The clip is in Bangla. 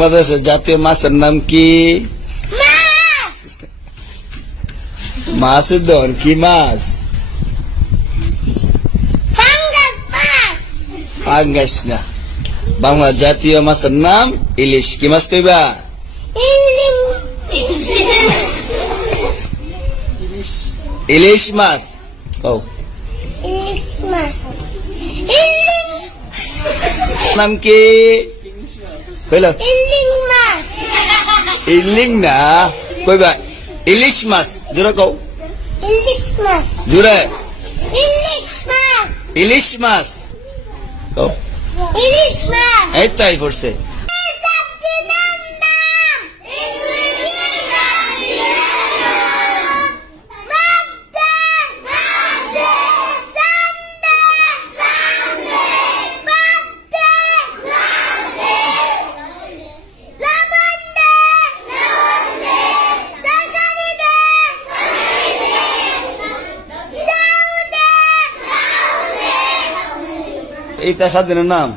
বাংলাদেশের জাতীয় মাছের নাম কি? মাছের দন কি মাছ? পাঙ্গাস না। বাংলা জাতীয় মাছের নাম ইলিশ। কি মাছ কইবা? ইলিশ মাছ কও। নাম কি কইলো? ইলিং না কইবা ইলিশ মাছ। জোরে কও। জোরে। ইলিশ মাছ কও। এই তাই পড়ছে। এইটা স্বাধীনের নাম।